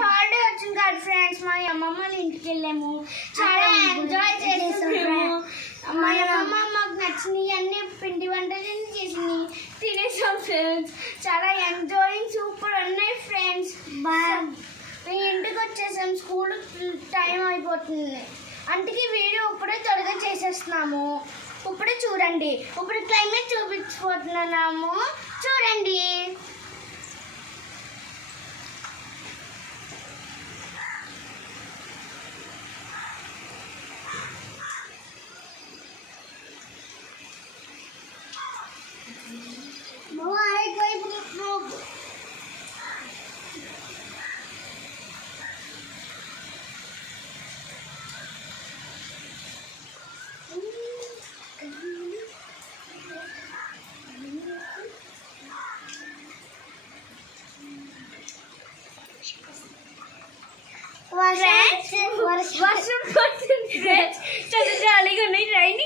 Holiday వచ్చింది కదా friends, మా అమ్మమ్మ వాళ్ళ ఇంటికి వెళ్ళాము. చాలా ఎంజాయ్ చేసాము. మా అమ్మమ్మ మాకు నచ్చినవి అన్ని పిండి వంటలు చేసింది, తినేసాం ఫ్రెండ్స్. చాలా ఎంజాయింగ్ సూపర్ ఉన్నాయి ఫ్రెండ్స్. మేము ఇంటికి వచ్చేసాం, స్కూల్ టైం అయిపోతుంది. అందుకే వీడియో ఇప్పుడే త్వరగా చేసేస్తున్నాము. ఇప్పుడే చూడండి, ఇప్పుడు క్లైమేట్ చూపించిపోతున్నాము, చూడండి. వర్షం పడుతుంది, చాలా జాలీగా ఉన్నాయి. రైనీ